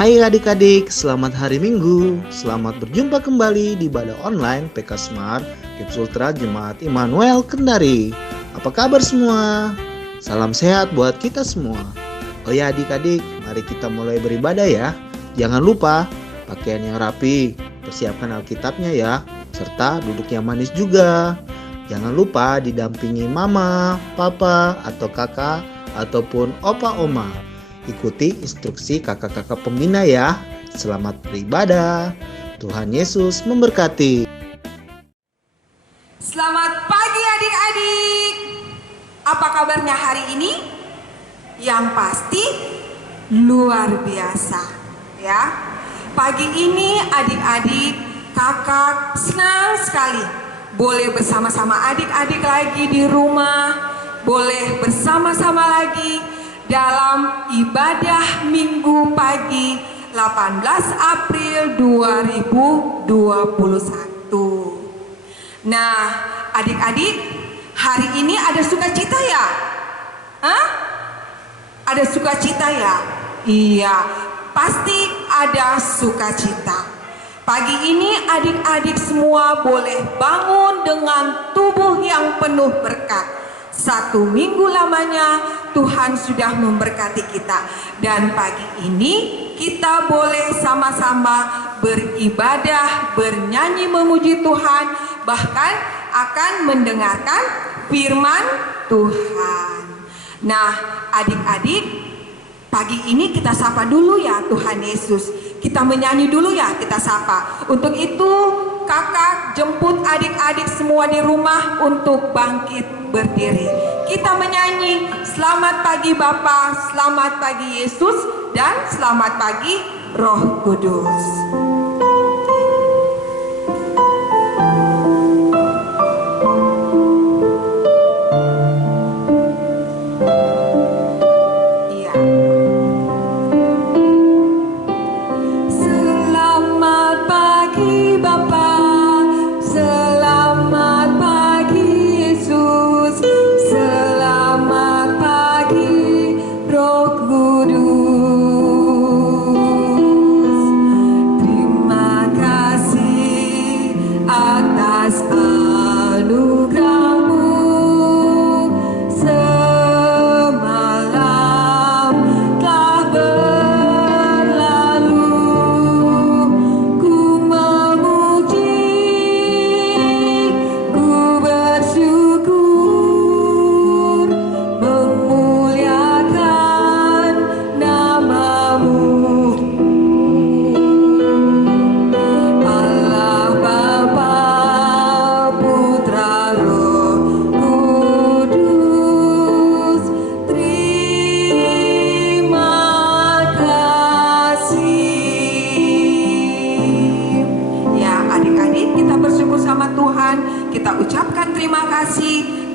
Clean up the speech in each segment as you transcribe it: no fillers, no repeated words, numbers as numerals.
Hai adik-adik, selamat hari Minggu. Selamat berjumpa kembali di ibadah online PK Smart Kips Ultra Jemaat Immanuel Kendari. Apa kabar semua? Salam sehat buat kita semua. Oh ya adik-adik, mari kita mulai beribadah ya. Jangan lupa pakaian yang rapi, persiapkan Alkitabnya ya, serta duduk yang manis juga. Jangan lupa didampingi mama, papa, atau kakak, ataupun opa oma. Ikuti instruksi kakak-kakak pembina ya. Selamat beribadah. Tuhan Yesus memberkati. Selamat pagi adik-adik. Apa kabarnya hari ini? Yang pasti luar biasa ya. Pagi ini adik-adik, kakak senang sekali boleh bersama-sama adik-adik lagi di rumah, boleh bersama-sama lagi dalam ibadah Minggu pagi 18 April 2021. Nah, adik-adik, hari ini ada sukacita ya? Ada sukacita ya? Iya, pasti ada sukacita. Pagi ini adik-adik semua boleh bangun dengan tubuh yang penuh berkat. 1 minggu lamanya Tuhan sudah memberkati kita. Dan pagi ini kita boleh sama-sama beribadah, bernyanyi memuji Tuhan, bahkan akan mendengarkan firman Tuhan. Nah adik-adik, pagi ini kita sapa dulu ya Tuhan Yesus. Kita menyanyi dulu ya, kita sapa. Untuk itu kakak jemput adik-adik semua di rumah untuk bangkit berdiri. Kita menyanyi selamat pagi Bapa, selamat pagi Yesus, dan selamat pagi Roh Kudus.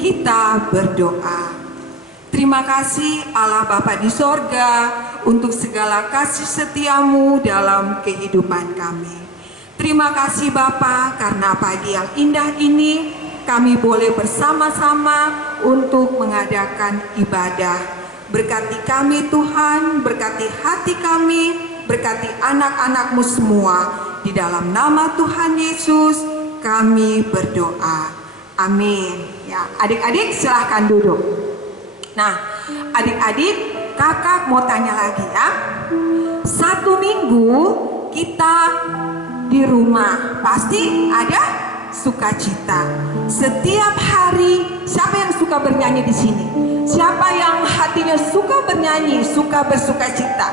Kita berdoa. Terima kasih Allah Bapa di sorga untuk segala kasih setiamu dalam kehidupan kami. Terima kasih Bapa karena pagi yang indah ini kami boleh bersama-sama untuk mengadakan ibadah. Berkati kami Tuhan, berkati hati kami, berkati anak-anakmu semua. Di dalam nama Tuhan Yesus kami berdoa. Amin. Ya, adik-adik silahkan duduk. Nah, adik-adik, kakak mau tanya lagi ya. 1 minggu kita di rumah pasti ada sukacita. Setiap hari, siapa yang suka bernyanyi di sini? Siapa yang hatinya suka bernyanyi, suka bersukacita?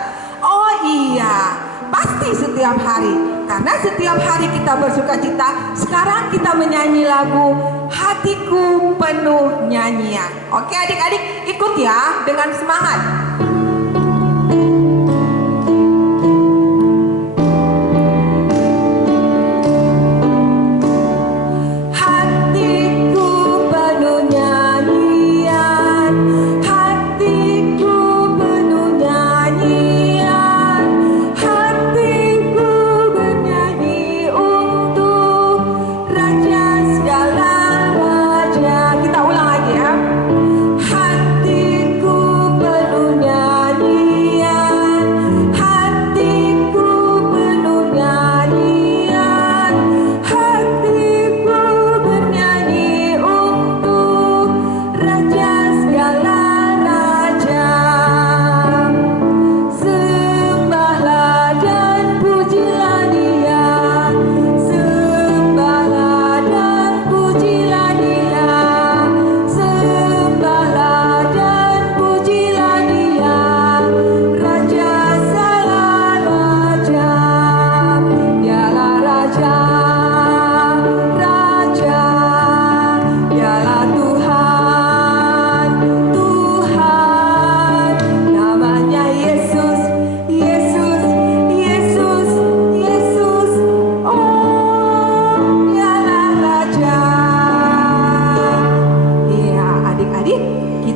Oh iya, pasti setiap hari. Karena setiap hari kita bersukacita. Sekarang kita menyanyi lagu Hatiku Penuh Nyanyian. Oke adik-adik, ikut ya dengan semangat. Hatiku penuh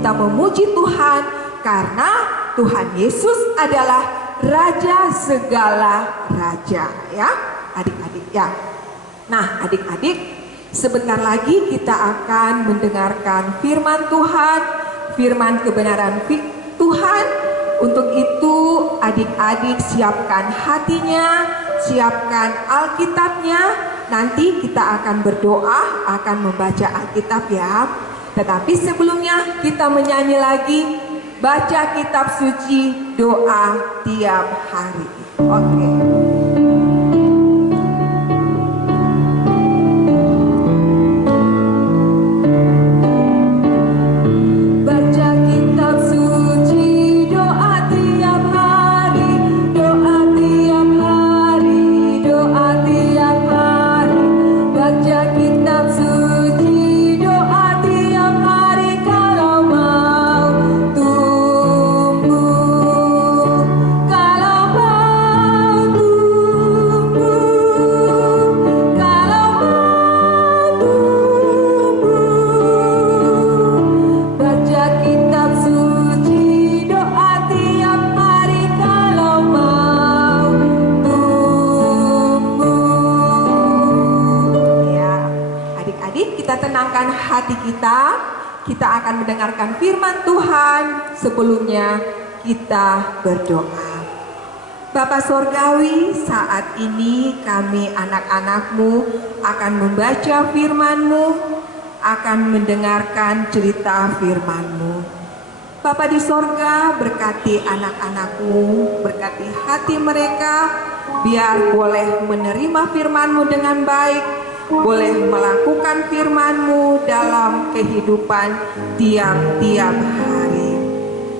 kita memuji Tuhan karena Tuhan Yesus adalah Raja segala raja, ya adik-adik ya. Nah adik-adik, sebentar lagi kita akan mendengarkan firman Tuhan, firman kebenaran Tuhan. Untuk itu adik-adik siapkan hatinya, siapkan Alkitabnya. Nanti kita akan berdoa, akan membaca Alkitab ya. Tetapi sebelumnya kita menyanyi lagi, baca kitab suci, doa tiap hari. Oke. Kita akan mendengarkan firman Tuhan. Sebelumnya kita berdoa. Bapa Sorgawi, saat ini kami anak-anak-Mu akan membaca firman-Mu, akan mendengarkan cerita firman-Mu. Bapa di sorga, berkati anak-anak-Mu, berkati hati mereka, biar boleh menerima firman-Mu dengan baik, boleh melakukan firman-Mu dalam kehidupan tiap-tiap hari.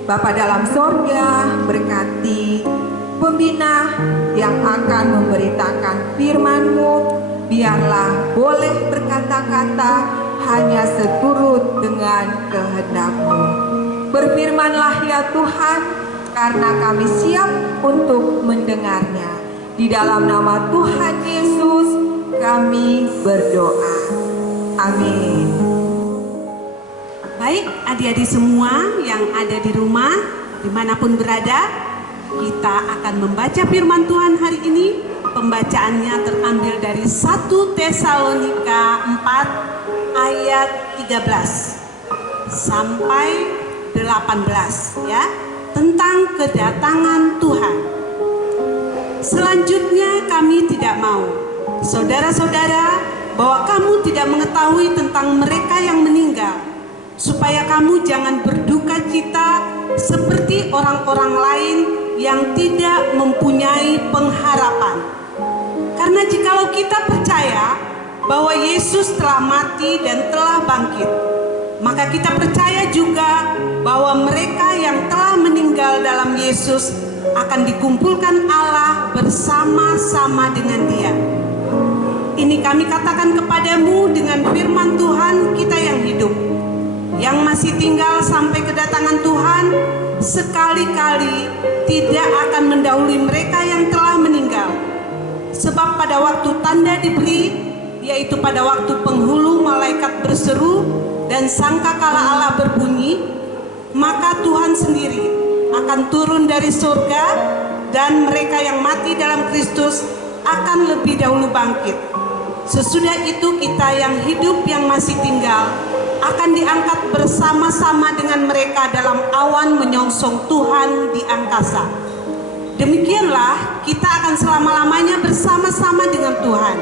Bapa dalam sorga, berkati pembina yang akan memberitakan firman-Mu, biarlah boleh berkata-kata hanya seturut dengan kehendak-Mu. Berfirmanlah ya Tuhan, karena kami siap untuk mendengarnya. Di dalam nama Tuhan Yesus kami berdoa. Amin. Baik, adik-adik semua yang ada di rumah, dimanapun berada, kita akan membaca firman Tuhan hari ini. Pembacaannya terambil dari 1 Tesalonika 4 ayat 13 sampai 18 ya, tentang kedatangan Tuhan. Selanjutnya kami tidak mau, saudara-saudara, bahwa kamu tidak mengetahui tentang mereka yang meninggal, supaya kamu jangan berduka cita seperti orang-orang lain yang tidak mempunyai pengharapan. Karena jikalau kita percaya bahwa Yesus telah mati dan telah bangkit, maka kita percaya juga bahwa mereka yang telah meninggal dalam Yesus akan dikumpulkan Allah bersama-sama dengan Dia. Ini kami katakan kepadamu dengan firman Tuhan kita yang hidup, yang masih tinggal sampai kedatangan Tuhan, sekali-kali tidak akan mendahului mereka yang telah meninggal. Sebab pada waktu tanda diberi, yaitu pada waktu penghulu malaikat berseru dan sangkakala Allah berbunyi, maka Tuhan sendiri akan turun dari surga, dan mereka yang mati dalam Kristus akan lebih dahulu bangkit. Sesudah itu kita yang hidup yang masih tinggal akan diangkat bersama-sama dengan mereka dalam awan menyongsong Tuhan di angkasa. Demikianlah kita akan selama-lamanya bersama-sama dengan Tuhan.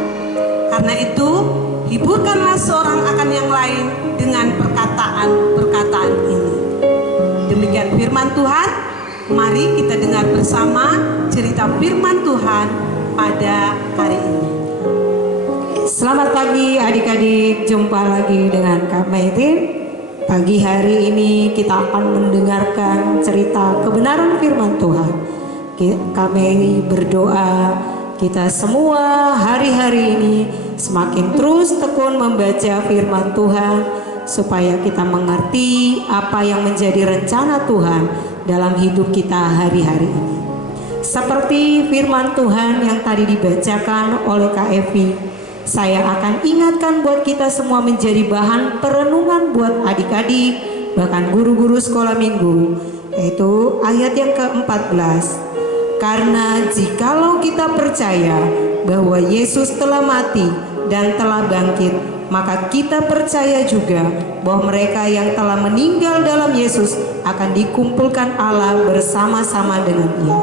Karena itu, hiburkanlah seorang akan yang lain dengan perkataan-perkataan ini. Demikian firman Tuhan. Mari kita dengar bersama cerita firman Tuhan pada hari ini. Selamat pagi adik-adik, jumpa lagi dengan Kak Maitin. Pagi hari ini kita akan mendengarkan cerita kebenaran firman Tuhan. Kami berdoa kita semua hari-hari ini semakin terus tekun membaca firman Tuhan, supaya kita mengerti apa yang menjadi rencana Tuhan dalam hidup kita hari-hari ini. Seperti firman Tuhan yang tadi dibacakan oleh Kak Evi, saya akan ingatkan buat kita semua menjadi bahan perenungan buat adik-adik, bahkan guru-guru sekolah minggu, yaitu ayat yang ke-14. Karena jikalau kita percaya bahwa Yesus telah mati dan telah bangkit, maka kita percaya juga bahwa mereka yang telah meninggal dalam Yesus akan dikumpulkan Allah bersama-sama dengan Dia.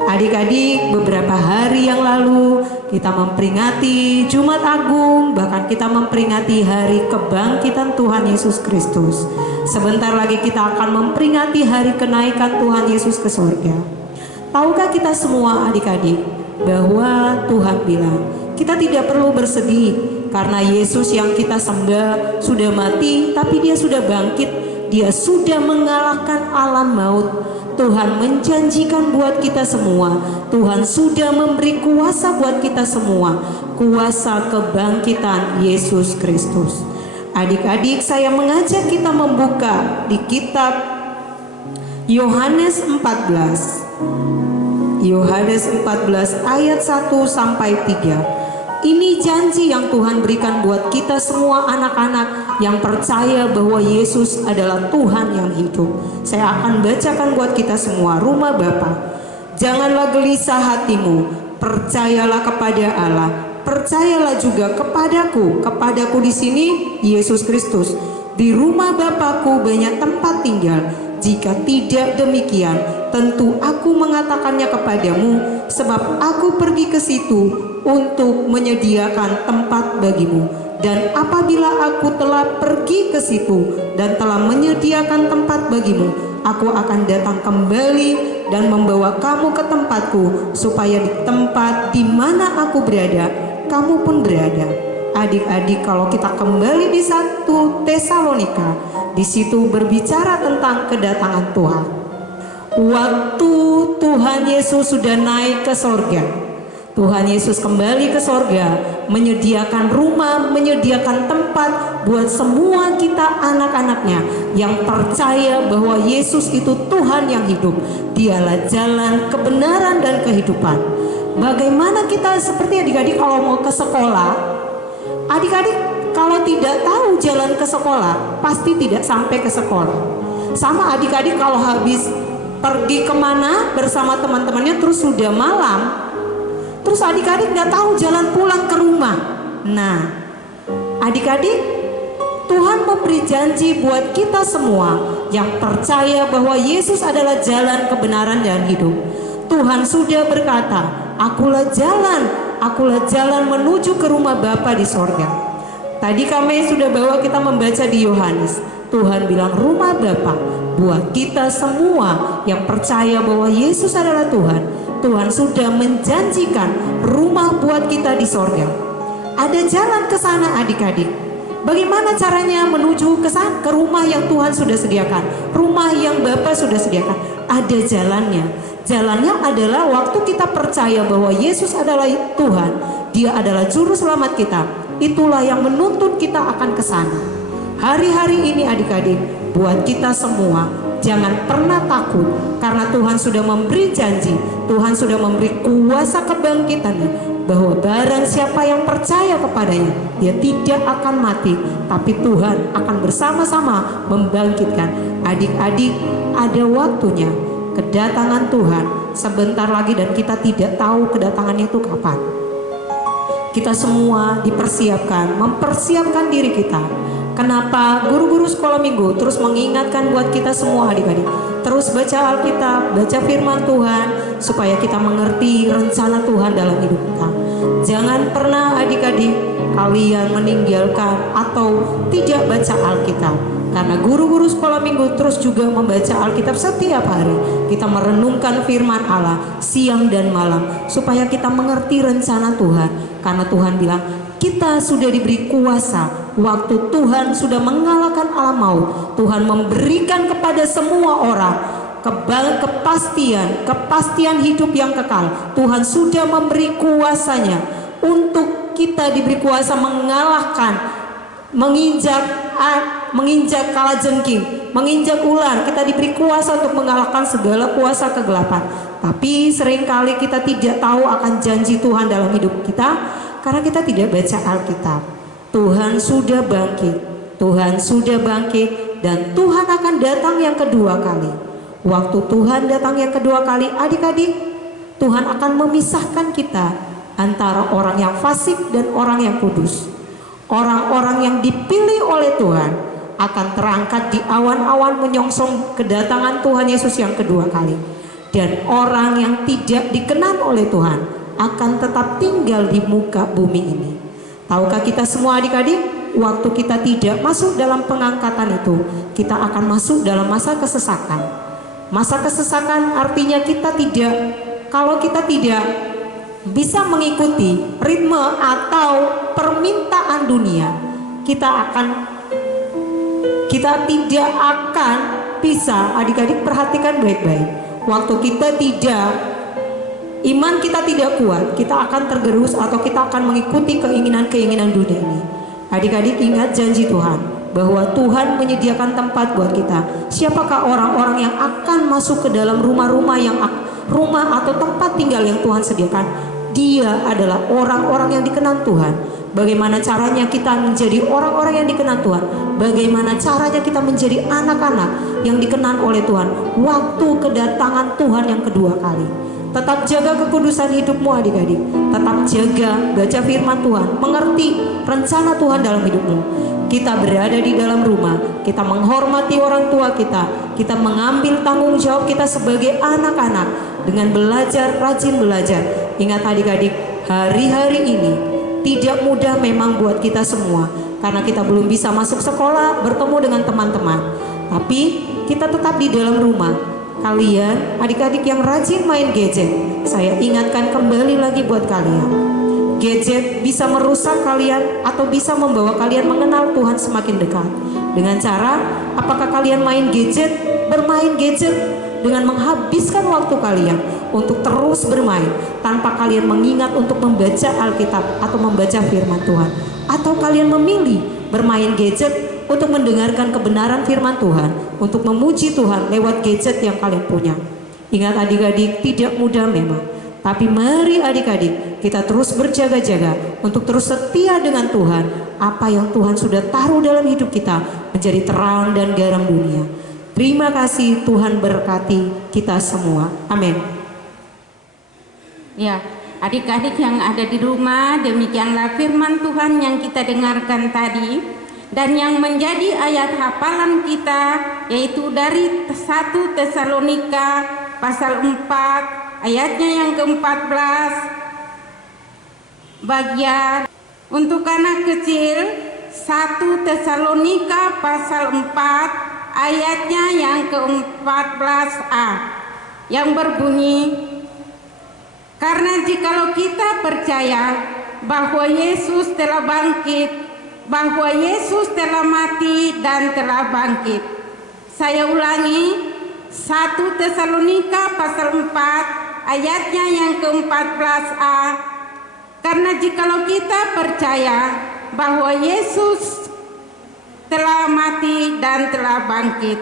Adik-adik, beberapa hari yang lalu kita memperingati Jumat Agung, bahkan kita memperingati hari kebangkitan Tuhan Yesus Kristus. Sebentar lagi kita akan memperingati hari kenaikan Tuhan Yesus ke surga. Tahukah kita semua adik-adik bahwa Tuhan bilang kita tidak perlu bersedih karena Yesus yang kita sembah sudah mati, tapi Dia sudah bangkit. Dia sudah mengalahkan alam maut. Tuhan menjanjikan buat kita semua, Tuhan sudah memberi kuasa buat kita semua, kuasa kebangkitan Yesus Kristus. Adik-adik, saya mengajak kita membuka di kitab Yohanes 14. Yohanes 14 ayat 1 sampai 3. Ini janji yang Tuhan berikan buat kita semua anak-anak yang percaya bahwa Yesus adalah Tuhan yang hidup. Saya akan bacakan buat kita semua. Rumah Bapa, janganlah gelisah hatimu, percayalah kepada Allah, percayalah juga kepadaku. Kepadaku di sini Yesus Kristus. Di rumah Bapakku banyak tempat tinggal. Jika tidak demikian, tentu aku mengatakannya kepadamu, sebab aku pergi ke situ untuk menyediakan tempat bagimu. Dan apabila aku telah pergi ke situ dan telah menyediakan tempat bagimu, aku akan datang kembali dan membawa kamu ke tempatku, supaya di tempat di mana aku berada, kamu pun berada. Adik-adik, kalau kita kembali di 1 Tesalonika, di situ berbicara tentang kedatangan Tuhan. Waktu Tuhan Yesus sudah naik ke sorga, Tuhan Yesus kembali ke sorga, menyediakan rumah, menyediakan tempat buat semua kita anak-anaknya yang percaya bahwa Yesus itu Tuhan yang hidup. Dialah jalan, kebenaran, dan kehidupan. Bagaimana kita seperti adik-adik kalau mau ke sekolah? Adik-adik kalau tidak tahu jalan ke sekolah, pasti tidak sampai ke sekolah. Sama adik-adik kalau habis pergi kemana bersama teman-temannya terus sudah malam, terus adik-adik nggak tahu jalan pulang ke rumah. Nah, adik-adik, Tuhan memberi janji buat kita semua yang percaya bahwa Yesus adalah jalan, kebenaran, dan hidup. Tuhan sudah berkata, akulah jalan menuju ke rumah Bapa di sorga. Tadi kami sudah bawa kita membaca di Yohanes. Tuhan bilang rumah Bapa buat kita semua yang percaya bahwa Yesus adalah Tuhan. Tuhan sudah menjanjikan rumah buat kita di sorga. Ada jalan ke sana adik-adik. Bagaimana caranya menuju ke sana, ke rumah yang Tuhan sudah sediakan, rumah yang Bapa sudah sediakan? Ada jalannya. Jalannya adalah waktu kita percaya bahwa Yesus adalah Tuhan, Dia adalah juru selamat kita. Itulah yang menuntut kita akan ke sana. Hari-hari ini adik-adik, buat kita semua jangan pernah takut, karena Tuhan sudah memberi janji, Tuhan sudah memberi kuasa kebangkitannya, bahwa barang siapa yang percaya kepadanya, dia tidak akan mati, tapi Tuhan akan bersama-sama membangkitkan. Adik-adik, ada waktunya kedatangan Tuhan sebentar lagi, dan kita tidak tahu kedatangannya itu kapan. Kita semua dipersiapkan, mempersiapkan diri kita. Kenapa guru-guru sekolah minggu terus mengingatkan buat kita semua adik-adik, terus baca Alkitab, baca firman Tuhan, supaya kita mengerti rencana Tuhan dalam hidup kita. Jangan pernah adik-adik kalian meninggalkan atau tidak baca Alkitab, karena guru-guru sekolah minggu terus juga membaca Alkitab setiap hari. Kita merenungkan firman Allah siang dan malam, supaya kita mengerti rencana Tuhan. Karena Tuhan bilang kita sudah diberi kuasa. Waktu Tuhan sudah mengalahkan alam maut, Tuhan memberikan kepada semua orang kepastian hidup yang kekal. Tuhan sudah memberi kuasanya untuk kita, diberi kuasa mengalahkan, menginjak kalajengking, menginjak ular. Kita diberi kuasa untuk mengalahkan segala kuasa kegelapan. Tapi seringkali kita tidak tahu akan janji Tuhan dalam hidup kita, karena kita tidak baca Alkitab. Tuhan sudah bangkit, Tuhan sudah bangkit, dan Tuhan akan datang yang kedua kali. Waktu Tuhan datang yang kedua kali, adik-adik, Tuhan akan memisahkan kita antara orang yang fasik dan orang yang kudus. Orang-orang yang dipilih oleh Tuhan akan terangkat di awan-awan menyongsong kedatangan Tuhan Yesus yang kedua kali. Dan orang yang tidak dikenan oleh Tuhan akan tetap tinggal di muka bumi ini. Tahukah kita semua adik-adik, waktu kita tidak masuk dalam pengangkatan itu, kita akan masuk dalam masa kesesakan. Masa kesesakan artinya kalau kita tidak bisa mengikuti ritme atau permintaan dunia, kita tidak akan bisa, adik-adik perhatikan baik-baik. Waktu iman kita tidak kuat, kita akan tergerus atau kita akan mengikuti keinginan-keinginan dunia ini. Adik-adik ingat janji Tuhan bahwa Tuhan menyediakan tempat buat kita. Siapakah orang-orang yang akan masuk ke dalam rumah atau tempat tinggal yang Tuhan sediakan? Dia adalah orang-orang yang dikenan Tuhan. Bagaimana caranya kita menjadi orang-orang yang dikenan Tuhan? Bagaimana caranya kita menjadi anak-anak yang dikenan oleh Tuhan waktu kedatangan Tuhan yang kedua kali? Tetap jaga kekudusan hidupmu adik-adik. Tetap jaga, baca firman Tuhan, mengerti rencana Tuhan dalam hidupmu. Kita berada di dalam rumah, kita menghormati orang tua kita, kita mengambil tanggung jawab kita sebagai anak-anak dengan belajar, rajin belajar. Ingat adik-adik, hari-hari ini tidak mudah memang buat kita semua, karena kita belum bisa masuk sekolah, bertemu dengan teman-teman. Tapi kita tetap di dalam rumah. Kalian adik-adik yang rajin main gadget, saya ingatkan kembali lagi buat kalian, gadget bisa merusak kalian atau bisa membawa kalian mengenal Tuhan semakin dekat. Dengan cara, apakah kalian bermain gadget dengan menghabiskan waktu kalian untuk terus bermain tanpa kalian mengingat untuk membaca Alkitab atau membaca firman Tuhan? Atau kalian memilih bermain gadget untuk mendengarkan kebenaran firman Tuhan, untuk memuji Tuhan lewat gadget yang kalian punya? Ingat adik-adik, tidak mudah memang. Tapi mari adik-adik, kita terus berjaga-jaga untuk terus setia dengan Tuhan. Apa yang Tuhan sudah taruh dalam hidup kita menjadi terang dan garam dunia. Terima kasih, Tuhan berkati kita semua. Amin. Ya, adik-adik yang ada di rumah, demikianlah firman Tuhan yang kita dengarkan tadi. Dan yang menjadi ayat hafalan kita yaitu dari 1 Tesalonika pasal 4 ayatnya yang ke-14, bagian untuk anak kecil 1 Tesalonika pasal 4 ayatnya yang ke-14a yang berbunyi, karena jikalau kita percaya bahwa Yesus telah bangkit, bahwa Yesus telah mati dan telah bangkit. Saya ulangi, 1 Tesalonika pasal 4 ayatnya yang ke-14a. Karena jikalau kita percaya bahwa Yesus telah mati dan telah bangkit.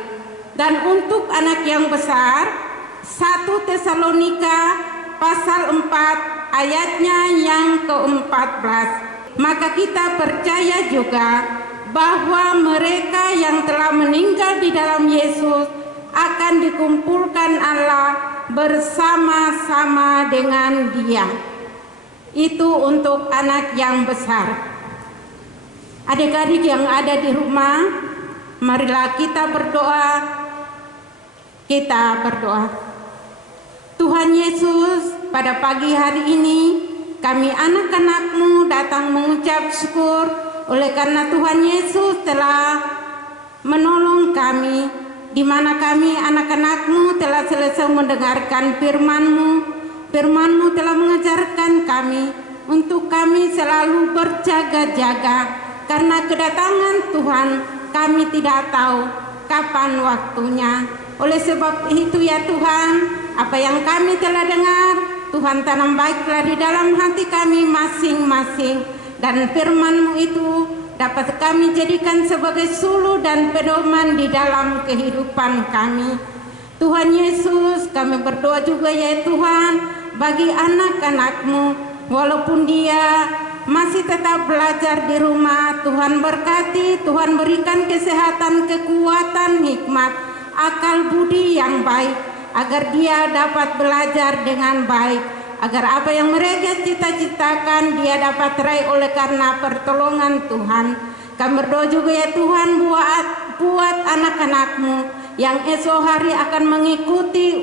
Dan untuk anak yang besar, 1 Tesalonika pasal 4 ayatnya yang ke-14. Maka kita percaya juga bahwa mereka yang telah meninggal di dalam Yesus akan dikumpulkan Allah bersama-sama dengan Dia. Itu untuk anak yang besar. Adik-adik yang ada di rumah, marilah kita berdoa. Kita berdoa. Tuhan Yesus, pada pagi hari ini kami anak-anak-Mu datang mengucap syukur oleh karena Tuhan Yesus telah menolong kami, di mana kami anak-anak-Mu telah selesai mendengarkan firman-Mu. Firman-Mu telah mengajarkan kami untuk kami selalu berjaga-jaga, karena kedatangan Tuhan kami tidak tahu kapan waktunya. Oleh sebab itu ya Tuhan, apa yang kami telah dengar, Tuhan tanam baiklah di dalam hati kami masing-masing, dan firman-Mu itu dapat kami jadikan sebagai suluh dan pedoman di dalam kehidupan kami. Tuhan Yesus, kami berdoa juga ya Tuhan, bagi anak-anak-Mu, walaupun dia masih tetap belajar di rumah. Tuhan berkati, Tuhan berikan kesehatan, kekuatan, hikmat, akal budi yang baik, agar dia dapat belajar dengan baik, agar apa yang mereka cita-citakan dia dapat raih oleh karena pertolongan Tuhan. Kami berdoa juga ya Tuhan, buat anak-anak-Mu yang esok hari akan mengikuti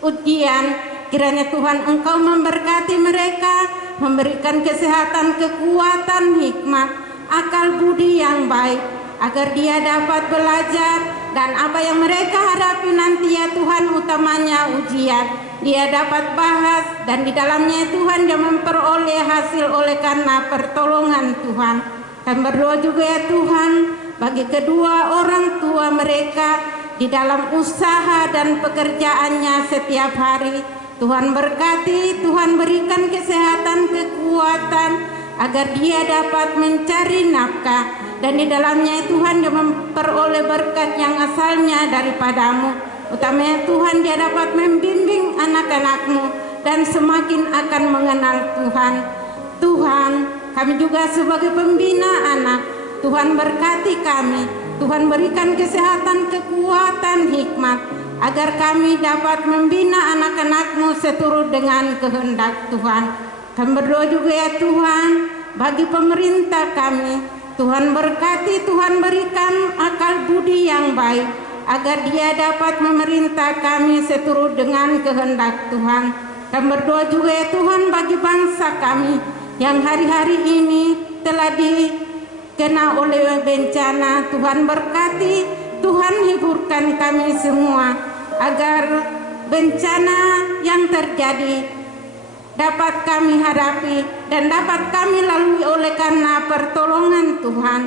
ujian. Kiranya Tuhan Engkau memberkati mereka, memberikan kesehatan, kekuatan, hikmat, akal budi yang baik, agar dia dapat belajar, dan apa yang mereka hadapi nanti ya Tuhan, utamanya ujian, dia dapat bahas, dan di dalamnya Tuhan dia memperoleh hasil oleh karena pertolongan Tuhan. Kami berdoa juga ya Tuhan, bagi kedua orang tua mereka di dalam usaha dan pekerjaannya setiap hari. Tuhan berkati, Tuhan berikan kesehatan, kekuatan, agar dia dapat mencari nafkah, dan di dalamnya Tuhan dia memperoleh berkat yang asalnya daripada-Mu. Utamanya Tuhan dia dapat membimbing anak-anak-Mu dan semakin akan mengenal Tuhan. Tuhan, kami juga sebagai pembina anak, Tuhan berkati kami, Tuhan berikan kesehatan, kekuatan, hikmat, agar kami dapat membina anak-anak-Mu seturut dengan kehendak Tuhan. Kami berdoa juga ya Tuhan, bagi pemerintah kami, Tuhan berkati, Tuhan berikan akal budi yang baik, agar dia dapat memerintah kami seturut dengan kehendak Tuhan. Kami berdoa juga ya Tuhan, bagi bangsa kami yang hari-hari ini telah dikena oleh bencana. Tuhan berkati, Tuhan hiburkan kami semua, agar bencana yang terjadi dapat kami hadapi dan dapat kami lalui oleh karena pertolongan Tuhan.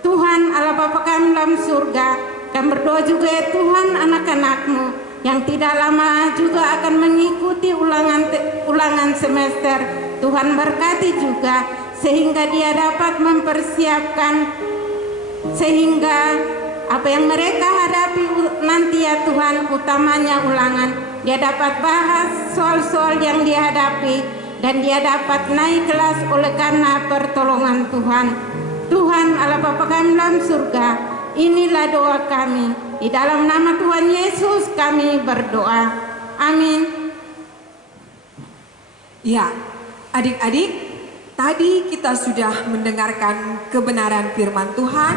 Tuhan Allah Bapa kami dalam surga, kami berdoa juga ya Tuhan, anak-anak-Mu yang tidak lama juga akan mengikuti ulangan semester. Tuhan berkati juga, sehingga dia dapat mempersiapkan, sehingga apa yang mereka hadapi nanti ya Tuhan, utamanya ulangan, dia dapat bahas soal-soal yang dihadapi, dan dia dapat naik kelas oleh karena pertolongan Tuhan. Tuhan Allah Bapa kami dalam surga, inilah doa kami, di dalam nama Tuhan Yesus kami berdoa, amin. Ya, adik-adik, tadi kita sudah mendengarkan kebenaran firman Tuhan,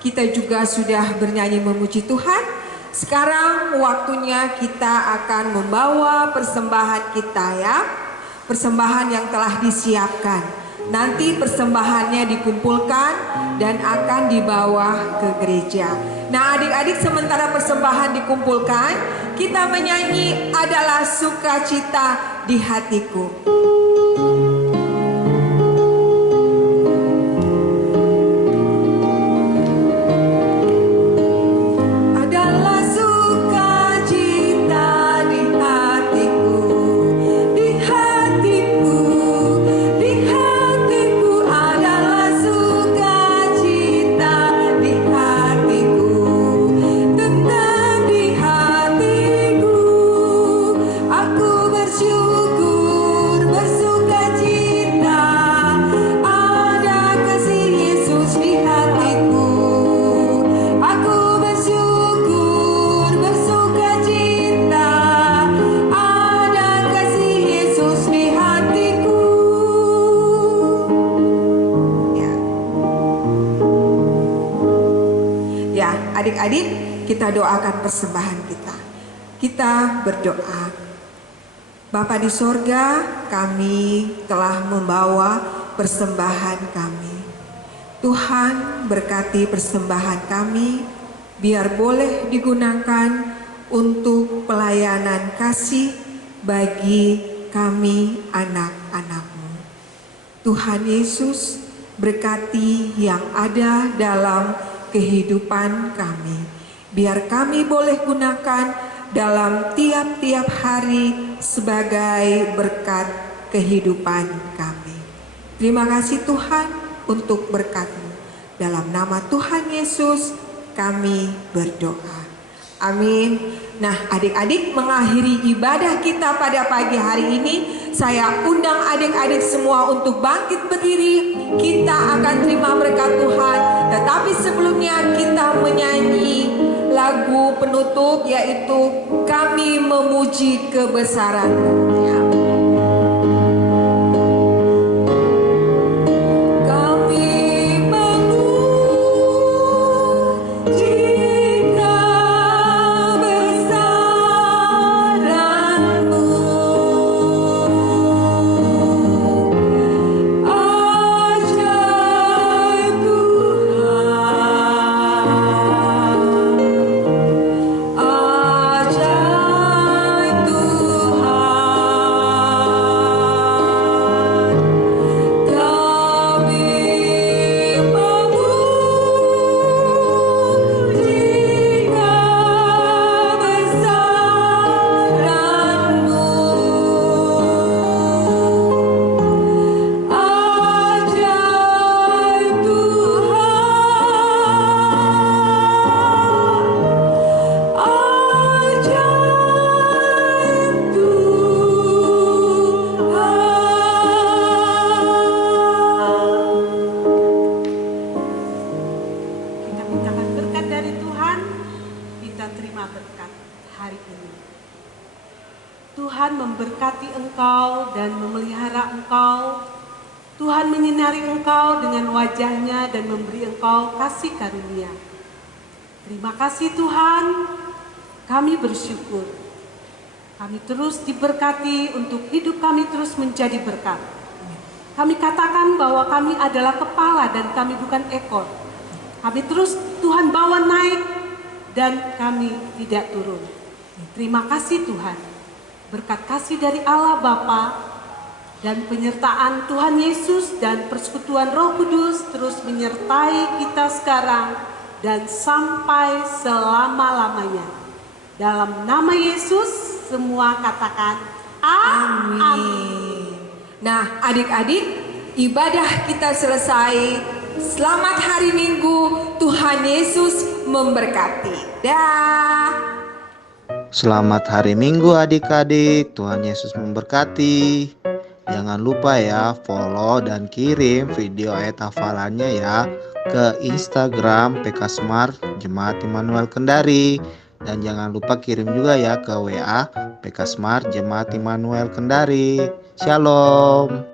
kita juga sudah bernyanyi memuji Tuhan. Sekarang waktunya kita akan membawa persembahan kita ya, persembahan yang telah disiapkan. Nanti persembahannya dikumpulkan dan akan dibawa ke gereja. Nah adik-adik, sementara persembahan dikumpulkan, kita menyanyi Adalah Sukacita di Hatiku. Adik-adik, kita doakan persembahan kita. Kita berdoa. Bapa di sorga, kami telah membawa persembahan kami. Tuhan berkati persembahan kami, biar boleh digunakan untuk pelayanan kasih bagi kami anak-anak-Mu. Tuhan Yesus berkati yang ada dalam kehidupan kami, biar kami boleh gunakan dalam tiap-tiap hari sebagai berkat kehidupan kami. Terima kasih Tuhan untuk berkat-Mu. Dalam nama Tuhan Yesus kami berdoa. Amin. Nah, adik-adik, mengakhiri ibadah kita pada pagi hari ini, saya undang adik-adik semua untuk bangkit berdiri. Kita akan terima berkat Tuhan. Tetapi sebelumnya kita menyanyi lagu penutup, yaitu Kami Memuji Kebesaran-Mu. Ya. Tuhan memberkati engkau dan memelihara engkau. Tuhan menyinari engkau dengan wajah-Nya dan memberi engkau kasih karunia. Terima kasih Tuhan, kami bersyukur. Kami terus diberkati untuk hidup kami terus menjadi berkat. Kami katakan bahwa kami adalah kepala dan kami bukan ekor. Kami terus Tuhan bawa naik dan kami tidak turun. Terima kasih Tuhan. Berkat kasih dari Allah Bapa dan penyertaan Tuhan Yesus dan persekutuan Roh Kudus terus menyertai kita sekarang dan sampai selama-lamanya. Dalam nama Yesus semua katakan amin. Nah, adik-adik, ibadah kita selesai. Selamat hari Minggu. Tuhan Yesus memberkati. Dah. Selamat hari Minggu adik-adik, Tuhan Yesus memberkati. Jangan lupa ya follow dan kirim video ayat hafalannya ya ke Instagram PK Smart Jemaat Immanuel Kendari. Dan jangan lupa kirim juga ya ke WA PK Smart Jemaat Immanuel Kendari. Shalom.